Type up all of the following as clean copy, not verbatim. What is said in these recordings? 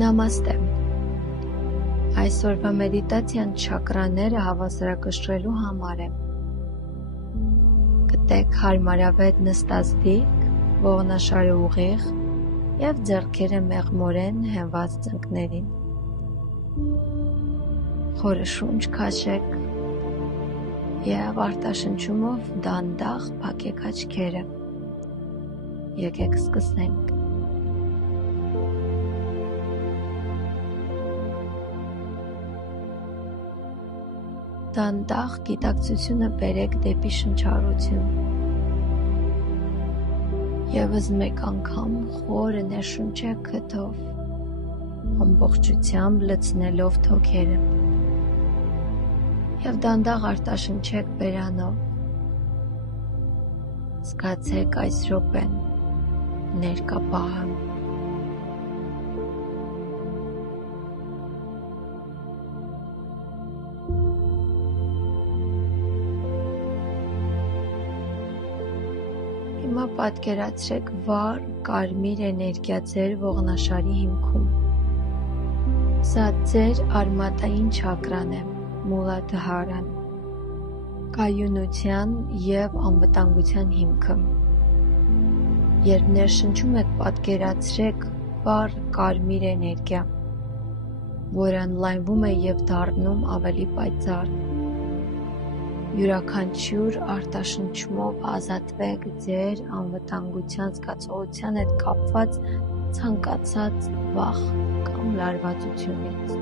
Նամաստե։ Այսօրվա մեդիտացիան չակրաները հավասարակշռելու համար է։ Գտեք հարմարավետ նստածդիրք, ողնաշարը ուղիղ և ձեռքերը մեղմորեն հենված ծնկներին։ Խորը շունչ քաշեք և արտաշնչումով դանդաղ փակեք աչքերը։ Եկեք սկսենք։ Դանդաղ գիտակցությունը բերեք դեպի շնչառություն։ Եվս մեկ անգամ խորը ներշնչեք քթով, ամբողջությամբ լցնելով թոքերը։ Եվ դանդաղ արտաշնչեք բերանով։ Զգացեք այս րոպեն, ներկա պահը։ Հիմա պատկերացրեք վառ, կարմիր էներգիա ձեր ողնաշարի հիմքում։ Սա ձեր արմատային չակրան է, Մուլադհարան, կայունության և անվտանգության հիմքը։ Երբ ներշնչում եք, պատկերացրեք վառ կարմիր էներգիա, որը ընդլայնվում է և դառնում ավելի պայծառ։ Յուրաքանչյուր արտաշնչումով ազատվեք ձեր անվտանգության զգացողության հետ կապված ցանկացած վախ կամ լարվածությունից։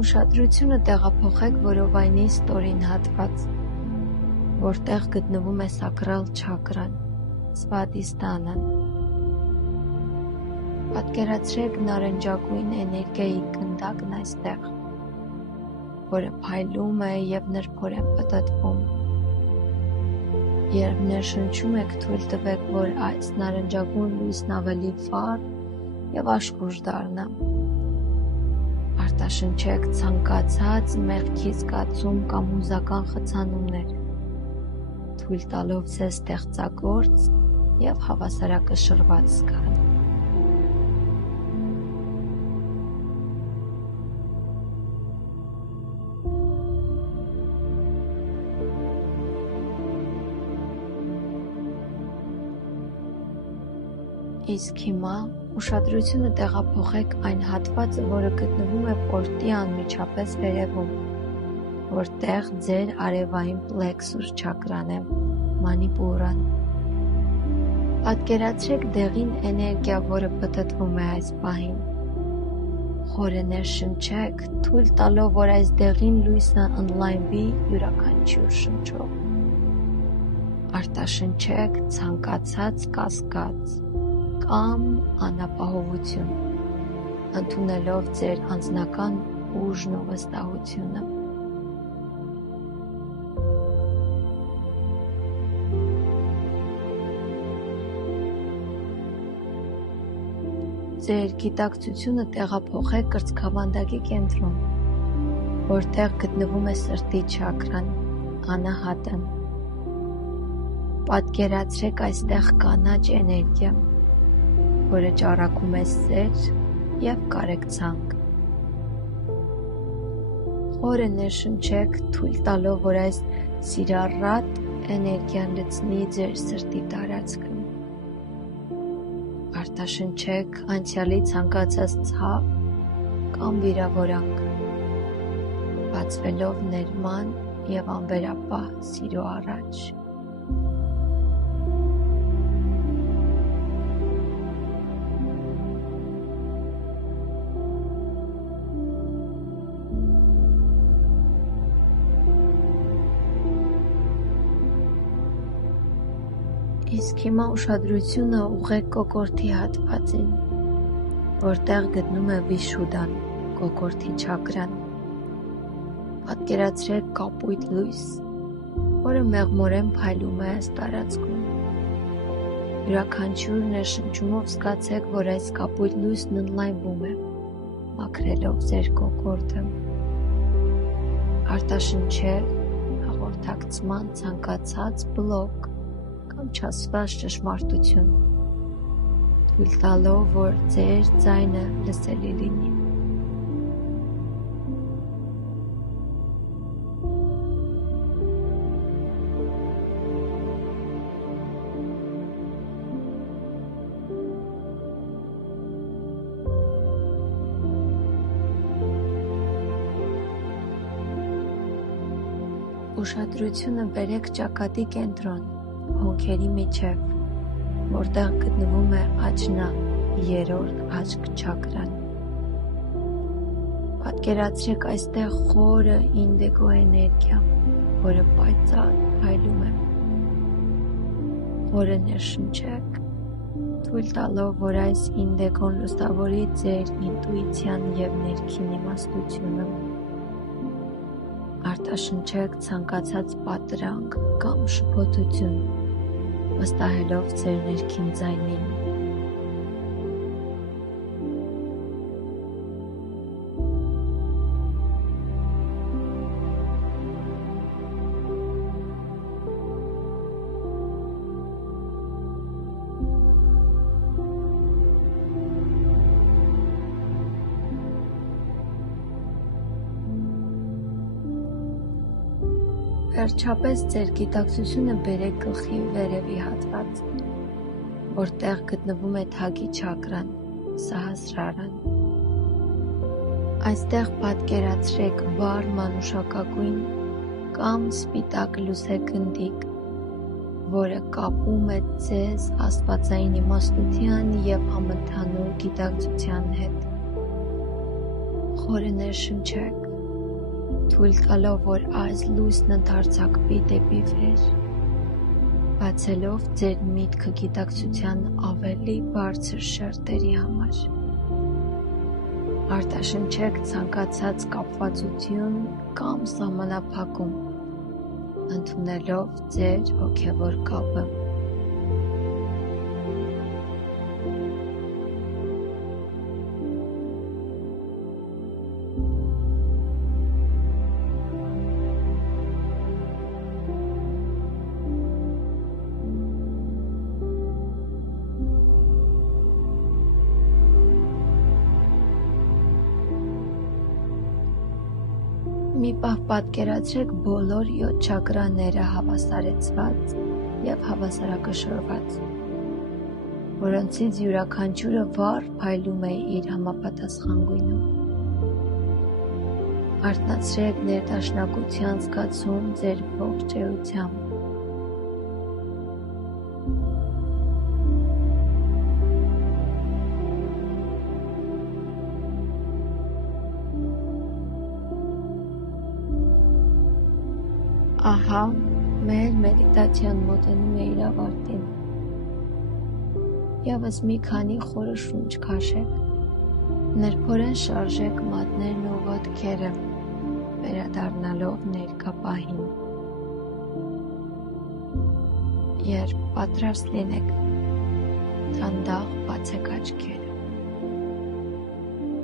Ուշադրությունը տեղափոխեք որովայնի ստորին հատված, որտեղ գտնվում է սակրալ չակրան, Սվադիսթանան։ Պատկերացրեք նարնջագույն էներգիայի գնդակն այստեղ, որը փայլում է և նրբորեն պտտվում։ Երբ ներշնչում եք, թույլ տվեք, որ այս նարնջագույն լույսն ավելի վառ և աշխույժ դառնա։ Արտաշնչեք ցանկացած մեղքի զգացում կամ հուզական խցանումներ, թույլ տալով ձեզ ստեղծագործ և հավասարակշռված զգալ։ Իսկ հիմա ուշադրությունը տեղափոխեք այն հատվածը, որը գտնվում է պորտի անմիջապես վերևում, որտեղ ձեր արևային պլեքսուս չակրան է, Մանիպուրան։ Պատկերացրեք դեղին էներգիա, որը պտտվում է այս պահին։ Խորը ներշնչեք, թույլ տալով, որ այս դեղին լույսը ընդլայնվի յուրաքանչյուր շնչով։ Արտաշնչեք ցանկացած կասկած կամ անապահովություն, ընդունելով ձեր անձնական ուժն ու վստահությունը։ Ձեր գիտակցությունը տեղափոխեք կրծքավանդակի կենտրոն, որտեղ գտնվում է սրտի չակրան, անահատն։ Պատկերացրեք այստեղ կանաչ էներգիա, որը ճառագում է սեր և կարեկցանք։ Խորը ներշնչեք, թույլ տալով, որ այս սիրառատ էներգիան լցնի ձեր սրտի տարածքը։ Արտաշնչեք անցյալի ցանկացած ցավ կամ վիրավորանք, բացվելով ներման և անվերապահ սիրո առաջ։ Իսկ հիմա ուշադրությունը ուղղեք կոկորդի հատվածին, որտեղ գտնում է Վիշուդան, կոկորդի չակրան։ Պատկերացրեք կապույտ լույս, որը մեղմորեն փայլում է այս տարածքում։ Յուրաքանչյուր ներշնչումով զգացեք, որ այս կապույտ լույսն ընդլայնվում է, մաքրելով ձեր կոկորդը, արտաշնչել հաղորդակցման ցանկացած բլոկ կամ չասված ճշմարտություն, թույլ տալով, որ ձեր ձայնը լսելի լինի։ Ուշադրությունը բերեք ճակատի կենտրոն, հոնքերի միջև, որտեղ գտնվում է աչնա, երրորդ աչք չակրան։ Պատկերացրեք այստեղ խորը ինդիգո էներգիա, որը պայծառ փայլում է։ Խորը ներշնչեք, թույլ տալով, որ այս ինդիգոն լուսավորի ձեր ինտուիցիան և ներքին իմաստությունը։ Արտաշնչեք ցանկացած պատրանք կամ շփոթություն, վստահելով ձեր ներքին ձայնին։ Վերջապես ձեր գիտակցությունը բերեք գլխի վերևի հատված, որտեղ գտնվում է թագի չակրան, սահասրարան։ Այստեղ պատկերացրեք վառ մանուշակագույն կամ սպիտակ լուսեգնդիկ, որը կապում է ձեզ աստվածային իմաստության և համընդհանուր գիտակցության հետ։ Խորը ներշնչեք, թույլ տալով, որ այս լույսն ընդարձակվի դեպի վեր, բացելով ձեր միտքը գիտակցության ավելի բարձր շերտերի համար։ Արտաշնչեք ցանկացած կապվածություն կամ սահմանափակում, ընդունելով ձեր հոգևոր կապը։ Մի պահ պատկերացրեք բոլոր 7 չակրաները հավասարեցված և հավասարակշռված, որոնցից յուրաքանչյուրը վառ փայլում է իր համապատասխան գույնով։ Արթնացրեք ներդաշնակության զգացում ձեր ողջ էությամբ։ Ահա, մեր մեդիտացիան մոտենում է իր ավարտին։ Եվս մի քանի խորը շունչ քաշեք, նրբորեն շարժեք մատներն ու ոտքերը, վերադառնալով ներկա պահին։ Երբ պատրաստ լինեք, դանդաղ բացեք աչքերը։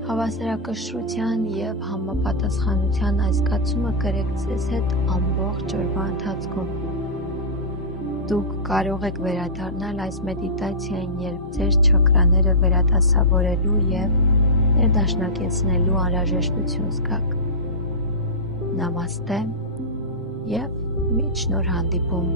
Հավասարակշռության և համապատասխանության այս զգացումը կրեք ձեզ հետ ամբողջ օրվա ընթացքում։ Դուք կարող եք վերադառնալ այս մեդիտացիային, երբ ձեր չակրաները վերադասավորելու և ներդաշնակեցնելու անհրաժեշտություն զգաք։ Նամաստե և մինչ նոր հանդիպում։